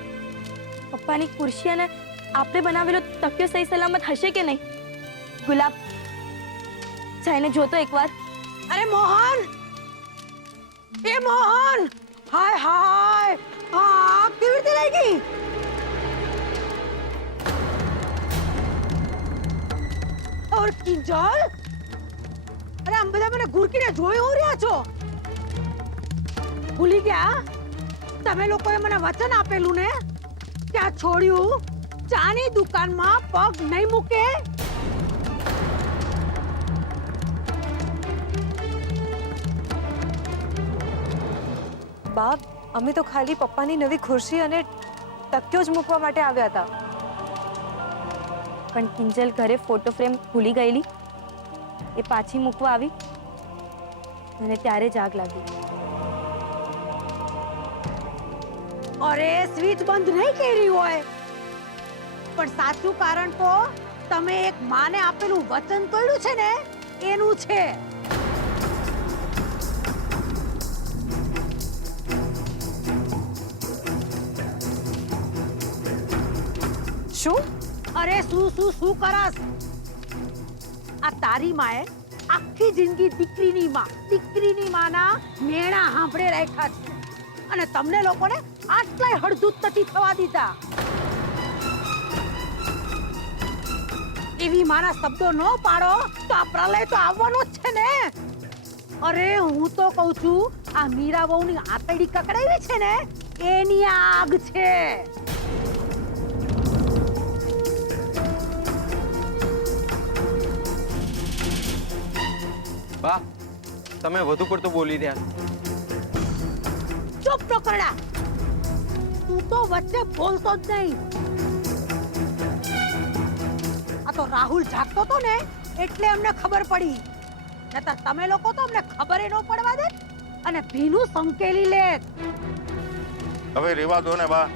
પપ્પાની ખુરશી અને આપણે બનાવેલો તકિયો સહી સલામત હશે કે નહીં? ગુલાબ, જઈને જોતો એકવાર. અરે મોહન, એ મોહન, હાય હાય, આ કેવી રીતે લઈ ગઈ? ઓર કિંજલ, અરે આમ બધા મને ઘુરકીને જોઈ હું રહ્યા છો? ભૂલી ગયા તમે લોકોએ મને વચન આપેલું ને કે આ છોડ્યું ચાની દુકાનમાં પગ નહીં મૂકે? બાપ, અમે તો ખાલી પપ્પાની નવી ખુરશી અને તકિયો જ મૂકવા માટે આવ્યા હતા. પણ કિંજલ ઘરે ફોટો ફ્રેમ ભૂલી ગયેલી, એ પાછી મૂકવા આવી અને ત્યારે જ આગ લાગી. અરે સ્વિચ બંધ નહીં કરી હોય, પણ સાચું કારણ તો તમે એક માને આપેલું વચન તોડ્યું છે ને એનું છે. શું? અરે શું કરસ? આ તારી માએ આખી જિંદગી દીકરીની માના મેણા સાંભળે રાખ્યા છે અને તમને લોકોને આટલાય હળધૂત નથી થવા દીધા. એવી મારા શબ્દો ન પાડો તો આ પ્રલય તો આવવાનો જ છે ને. અરે હું તો કહું છું, આ મીરા વહુની આતડી કકડાવી છે ને એની આગ છે. બા તમે વધુ પડતું બોલી રહ્યા ચૂપ ટોકરડા, તું તો વચ્ચે બોલતો જ નહીં. આ તો રાહુલ જાગતો તો ને એટલે અમને ખબર પડી, નતર તમે લોકો તો અમને ખબર ન પડવા દે અને ભીનું સંકેલી લેત. હવે રેવા દો ને બા.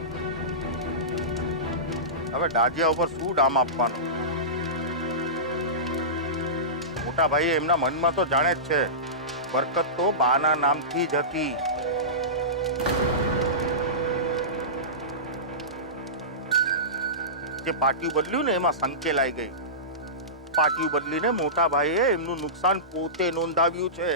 હવે ડાઢિયા ઉપર શું ડામ આપવાનો? મોટા ભાઈ એમના મનમાં તો જાણે જ છે, બરકત તો બાના નામથી જ હતી. જે પાટિયું બદલ્યું ને એમાં સંકેલાઈ ગઈ. પાટિયું બદલીને મોટા ભાઈએ એમનું નુકસાન પોતે નોંધાવ્યું છે.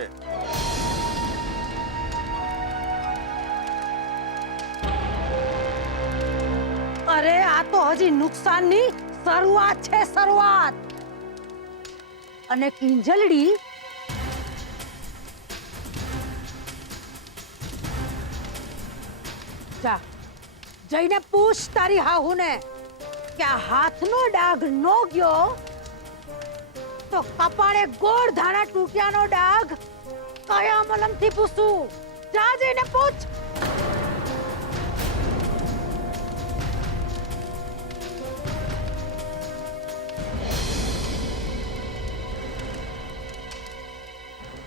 અરે આ તો હજી નુકસાનની શરૂઆત છે, શરૂઆત. અને કિંજલડી જા જઈને પૂછ તારી હાહુને કે આ હાથનો ડાઘ નો ગયો તો કપાળે ગોળ ધાણા તૂટ્યાનો ડાઘ કયા મલમથી પૂછું. જા જઈને પૂછ.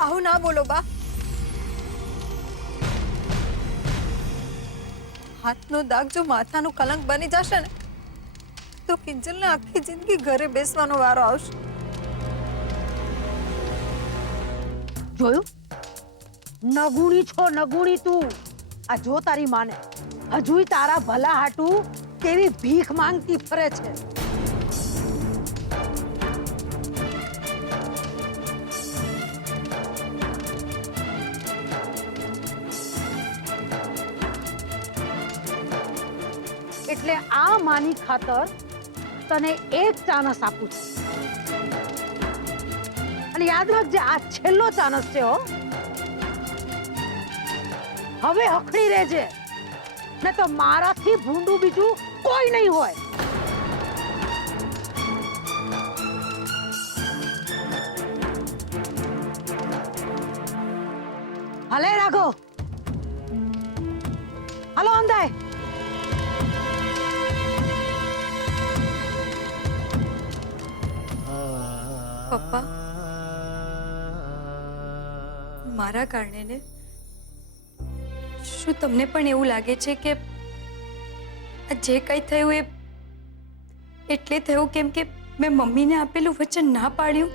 આવું ના બોલો બા. હાથનો દાગ જો માથાનું કલંક બની જશે ને તો કિંજલને આખી જિંદગી ઘરે બેસવાનો વારો આવશે. જોયું? નગુણી છો, નગુણી તું. આ જો તારી માને હજુય તારા ભલા હાટું કેવી ભીખ માંગતી ફરે છે. એટલે આ માની ખાતર તને એક ચાનસ આપું છું અને યાદ રાખજે આ છેલ્લો ચાનસ છે હો. હવે હખડી રહેજે ને તો મારાથી ભૂંડું બીજું કોઈ નહીં હોય. હલે રાઘો, હલો અંધાય. પપ્પા, મારા કારણે ને શું તમને પણ એવું લાગે છે કે આ જે કંઈ થયું એ એટલે થયું કેમ કે મેં મમ્મીને આપેલું વચન ના પાડ્યું?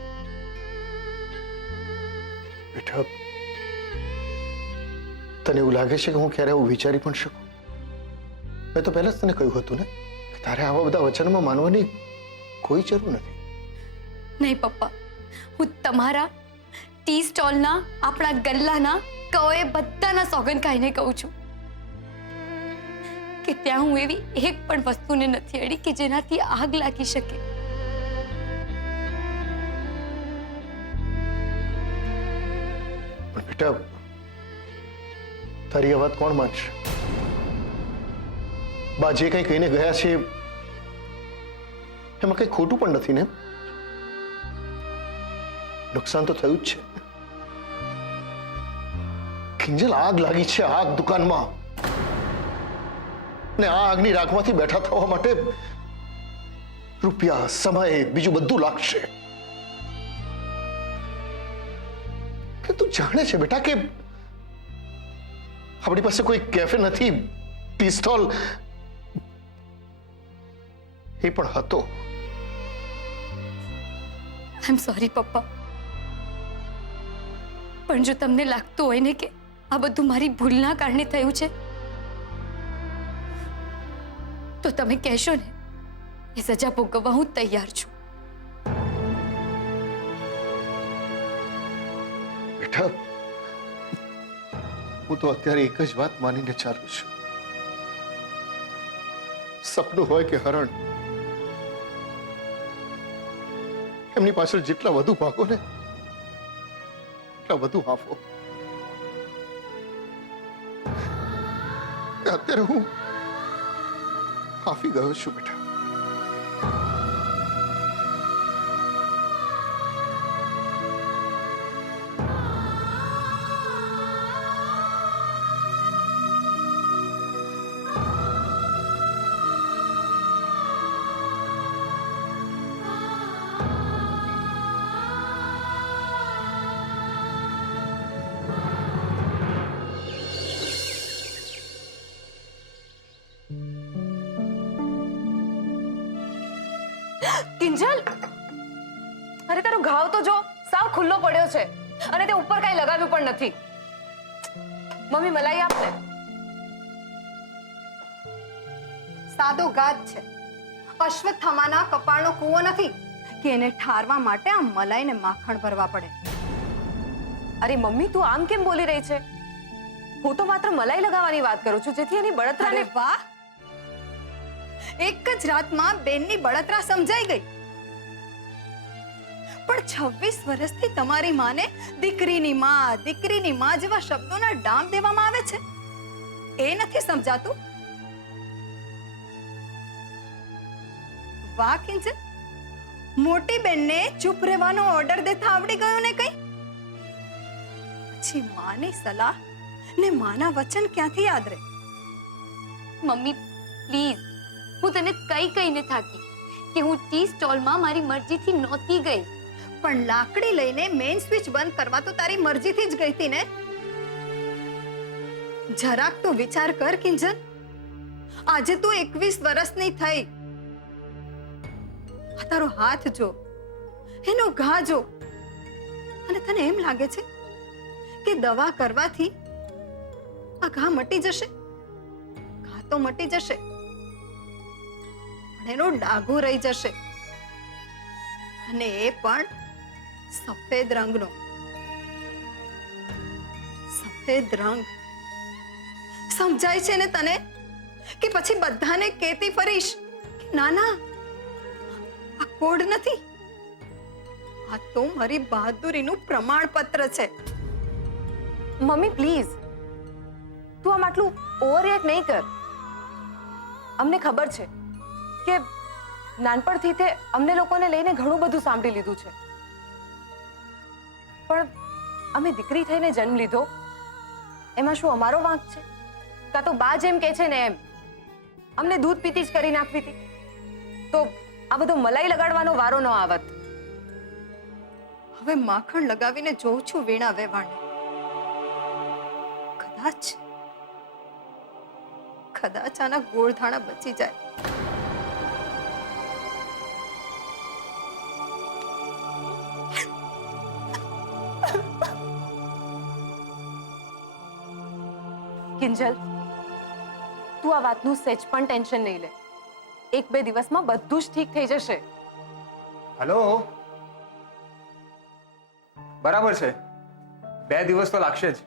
બેટા, તને એવું લાગે છે કે હું ક્યારે એવું વિચારી પણ શકું? મેં તો પહેલા જ તને કહ્યું હતું ને કે તારે આવા બધા વચનમાં માનવાની કોઈ જરૂર નથી. નહીં પપ્પા, હું તમારા ટી સ્ટોલના, આપણા ગલ્લાના, કઓએ બધાના સોગન ખાઈને કહું છું કે ત્યાં હું એવી એક પણ વસ્તુને નથી અડી કે જેનાથી આગ લાગી શકે. પણ બેટા, તારી આ વાત કોણ માનશે? બા જે કંઈ કહીને ગયા છે એમાં કંઈ ખોટું પણ નથી ને? નુકસાન તો થયું જ છે. કિંજલ, આગ લાગી છે, આગ દુકાનમાં, ને આ આગની રાખમાંથી બેઠા થવા માટે રૂપિયા, સમય, બીજું બધું લાગશે. કે તું જાણે છે બેટા કે આપણી પાસે કોઈ કેફે નથી, પિસ્તોલ એ પણ હતો. આઈ એમ સોરી પપ્પા, પણ જો તમને લાગતું હોય ને કે આ બધું મારી ભૂલના કારણે થયું છે તો તમે કહેશો ને, એ સજા ભોગવવા હું તૈયાર છું. બેટા, હું તો અત્યારે એક જ વાત માનીને ચાલું છું. સપનું હોય કે હરણ, એમની પાછળ જેટલા વધુ ભાગો ને એટલા વધુ હાફો. અત્યારે હું હાફી ગયો છું બેટા. કિંજલ, અરે તારો ઘાવ તો જો સાવ ખુલ્લો પડ્યો છે અને તે ઉપર કઈ લગાવ્યું પણ નથી. મમ્મી મલાઈ આપ ને. સાદો ગાત છે. અશ્વત્થામાના કપાળનો કૂવો નથી કે એને ઠારવા માટે આ મલાઈ ને માખણ ભરવા પડે. અરે મમ્મી, તું આમ કેમ બોલી રહી છે? હું તો માત્ર મલાઈ લગાવવાની વાત કરું છું, જેથી એની બળતરાને. અરે વાહ, એક જ રાતમાં બેનની બળતરા સમજાઈ ગઈ. પણ 26 વર્ષથી તમારી માને દીકરીની માં જેવા શબ્દોના ડામ દેવામાં આવે છે, એ નથી સમજાતું? વાહ કિંજલ, મોટી બેનને ચૂપ રહેવાનો ઓર્ડર દેતા આવડી ગયો ને કઈ? પછી માની સલાહ ને માના વચન ક્યાંથી યાદ રહે? મમ્મી પ્લીઝ, હું તને કહીને થાકી કે હું ટી સ્ટોલમાં મારી મરજીથી નહોતી ગઈ. પણ લાકડી લઈને મેઇન સ્વિચ બંધ કરવા તો તારી મરજીથી જ ગઈ હતી ને? જરાક તો વિચાર કર કિંજલ. આજે તું 21 વર્ષની થઈ. આ તારો હાથ જો, એનો ઘા જો, અને તને એમ લાગે છે કે દવા કરવાથી આ ઘા મટી જશે? ઘા તો મટી જશે, પણ એનો ડાઘો રહી જશે, અને એ પણ સફેદ રંગનો. સફેદ રંગ સમજાય છે ને તને? કે પછી બધાને કહેતી ફરીશ કે ના ના, આ કોડ નથી, આ તો મારી બહાદુરીનું પ્રમાણપત્ર છે. મમ્મી પ્લીઝ, તું આમ આટલું ઓવરરિએક્ટ નહીં કર. અમને ખબર છે કે નાનપણથી તે અમને લોકોને લઈને ઘણું બધું સાંભળી લીધું છે, પણ અમે દીકરી થઈને જન્મ લીધો એમાં શું અમારો વાંક છે? કાં તો બા જેમ કે છે ને એમ અમને દૂધ પીતી જ કરી નાખવી હતી, તો આ બધો મલાઈ લગાડવાનો વારો ન આવત. હવે માખણ લગાવીને જોઉં છું વીણા વેવાણને. કદાચ આના ગોળધાણા બચી જાય. કિંજલ, તું આ વાતનું સહેજ પણ ટેન્શન નહીં લે. 1-2 દિવસમાં બધું જ ઠીક થઈ જશે. હલો, બરાબર છે, 2 દિવસ તો લાગશે જ.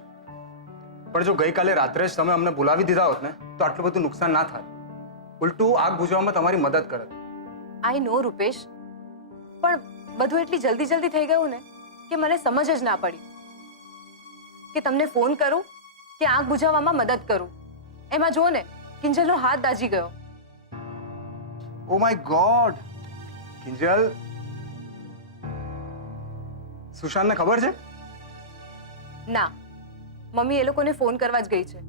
પણ જો ગઈકાલે રાત્રે જ તમે અમને બોલાવી દીધા હોત ને તો આટલું બધું નુકસાન ના થાય. ઉલટું આગ બુઝવામાં તમારી મદદ કરત. આઈ નો રૂપેશ, પણ બધું એટલી જલ્દી થઈ ગયું ને કે મને સમજ જ ના પડી કે તમને ફોન કરું કે આગ બુઝાવવામાં મદદ કરું. એમાં જો ને કિંજલનો હાથ દાજી ગયો. Oh my god! કિંજલ, સુશાંતને ખબર છે? ના, મમ્મી એ લોકોને ફોન કરવા જ ગઈ છે,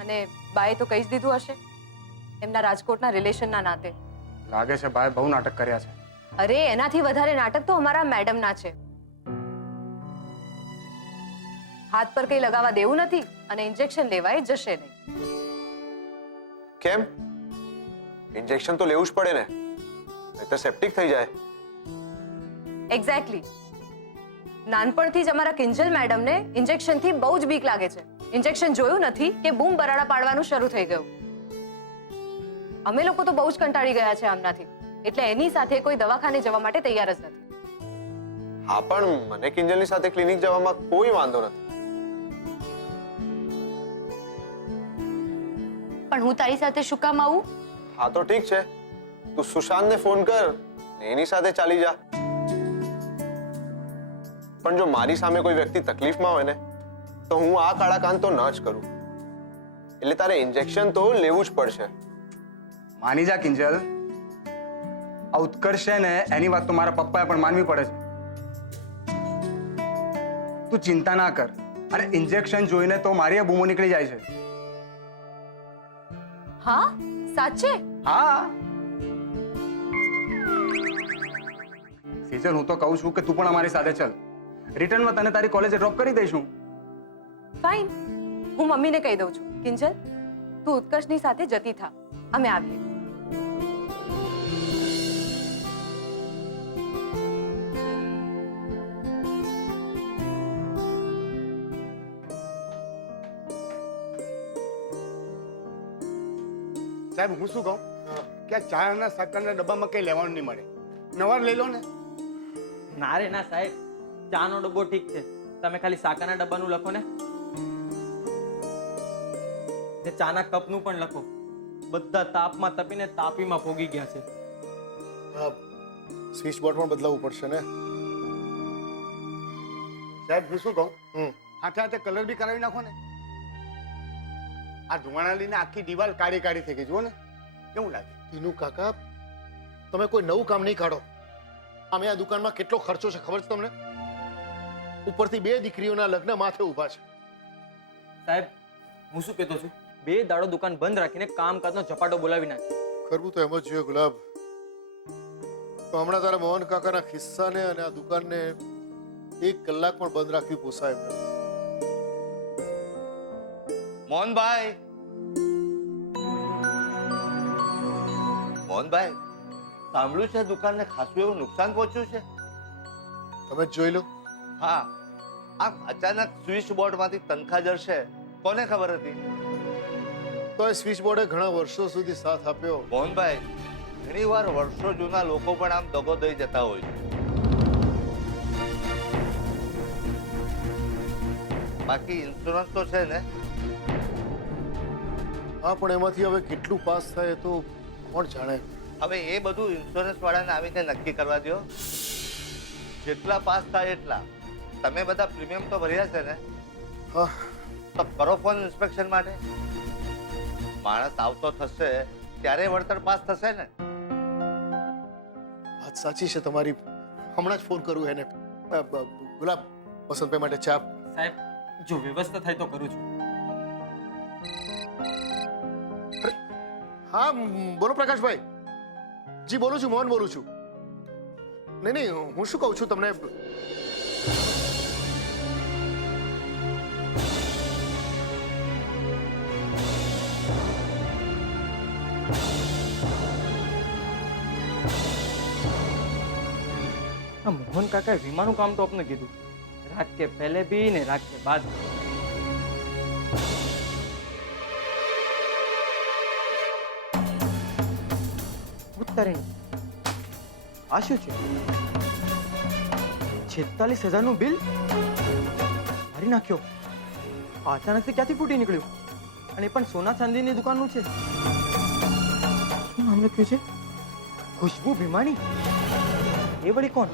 અને બાએ તો કહી જ દીધું હશે એમના રાજકોટના રિલેશનના નાતે. લાગે છે બાએ બહુ નાટક કર્યા છે. અરે એનાથી વધારે નાટક તો અમારા મેડમના છે. હાથ પર કઈ લગાવવા દેવું નથી અને ઇન્જેક્શન લેવાય જશે નહીં. કેમ? ઇન્જેક્શન તો લેવું જ પડે ને, નહીં તો સેપ્ટિક થઈ જાય. એક્ઝેક્ટલી. નાનપણથી જ અમારા કિંજલ મેડમને ઇન્જેક્શનથી બહુ જ બીક લાગે છે. ઇન્જેક્શન જોયું નથી કે બૂમ બરાડા પાડવાનું શરૂ થઈ ગયું. અમે લોકો તો બહુ જ કંટાળી ગયા છે આમનાથી, એટલે એની સાથે કોઈ દવાખાને જવા માટે તૈયાર જ નથી. હા, પણ મને કિંજલની સાથે ક્લિનિક જવામાં કોઈ વાંધો નથી. પણ હું તારી સાથે શું કામ આવું? હા તો ઠીક છે, તું સુશાંતને ફોન કર ને એની સાથે ચાલી જા. પણ જો મારી સામે કોઈ વ્યક્તિ તકલીફમાં હોય ને તો હું આ કાળા કાન તો ન જ કરું. એટલે તારે ઇન્જેક્શન તો લેવું જ પડશે. માની જા કિંજલ, આ ઉત્કર્ષ છે ને એની વાત તો મારા પપ્પાએ પણ માનવી પડે છે. તું ચિંતા ના કર, અને ઇન્જેક્શન જોઈને તો મારી બૂમો નીકળી જાય છે. હા, સાચે? હા સેજલ, હું તો કહું છું કે તું પણ અમારી સાથે ચાલ. રિટર્નમાં તને તારી કોલેજે ડ્રોપ કરી દઈશું. ફાઇન, હું મમ્મીને કહી દઉં છું. કિંજલ, તું ઉત્કર્ષની સાથે જતી થા, અમે આવીએ. સાહેબ હું શું કહું કે આ ચા અને સાકરના ડબ્બામાં કઈ લેવાનું નહીં મળે, નવા લઈ લો ને. ના રે ના સાહેબ, ચાનો ડબ્બો ઠીક છે, તમે ખાલી સાકાના ડબ્બાનું લખો ને ચાના કપનું પણ લખો. બધા તાપમાં તપીને તાપીમાં પોગી ગયા છે. સ્વિચ બોર્ડ પણ બદલાવવું પડશે ને. સાહેબ હું શું કહું, હાથે હાથે કલર બી કરાવી નાખો ને. આ ધુમાડા લઈને આખી દિવાલ કાળી કાળી થઈ ગઈ, જુઓ ને કેવું લાગે. ટીનુ કાકા, તમે કોઈ નવું કામ નહીં કાઢો. અમે આ દુકાનમાં કેટલો ખર્ચો છે ખબર છે તમને? ઉપરથી 2 દીકરીઓના લગ્ન માથે ઊભા છે. સાહેબ હું શું કહેતો છું, 2 દાડો દુકાન બંધ રાખીને કામકાજનો ઝપાટો બોલાવી નાખે. કરવું તો એમ જ જોઈએ ગુલાબ. તો હમણાં તારા મોહન કાકાના ખિસ્સાને અને આ દુકાનને 1 કલાક પણ બંધ રાખવી પોસાય એમ નથી. મોહનભાઈ, મોહનભાઈ, સાંભળ્યું છે દુકાનને ખાસું એવું નુકસાન પહોંચ્યું છે? તમે જ જોઈ લો. હા, આમ અચાનક સ્વિચ બોર્ડમાંથી તનખા જશે, કોને ખબર હતી? તો એ સ્વિચ બોર્ડે ઘણા વર્ષો સુધી સાથ આપ્યો. મોહનભાઈ, ઘણીવાર વર્ષો જૂના લોકો પણ આમ દગો દઈ જતા હોય છે. બાકી ઇન્સ્યોરન્સ તો છે ને? હા, પણ એમાંથી હવે કેટલું પાસ થાય એ તો કોણ જાણે. હવે એ બધું ઇન્સ્યોરન્સ વાળાને આવીને નક્કી કરવા દો. જેટલા પાસ થાય એટલા. તમે બધા પ્રીમિયમ તો ભર્યા છે ને? હા. તો કરો ફોન ઇન્સ્પેક્શન માટે. માણસ આવતો થશે ત્યારે વળતર પાસ થશે ને? વાત સાચી છે તમારી. હમણાં જ ફોન કરું એને. ગુલાબ, વસંતભાઈ માટે ચા. સાહેબ જો વ્યવસ્થા થાય તો કરું છું. હા બોલો પ્રકાશભાઈ. જી બોલું છું, મોહન બોલું છું. નહીં, હું શું કહું છું તમને, મોહન કાકાએ વીમાનું કામ તો આપને કીધું, રાત કે પહેલે બી ને રાત કે બાદ. આ શું છે? 46,000 નું બિલ મારી નાખ્યો. અચાનક ક્યાંથી ફૂટી નીકળ્યું? અને એ પણ સોના ચાંદીની દુકાનનું છે. શું નામ લખ્યું છે? ખુશ્બુ ભીમાણી. એ વળી કોણ?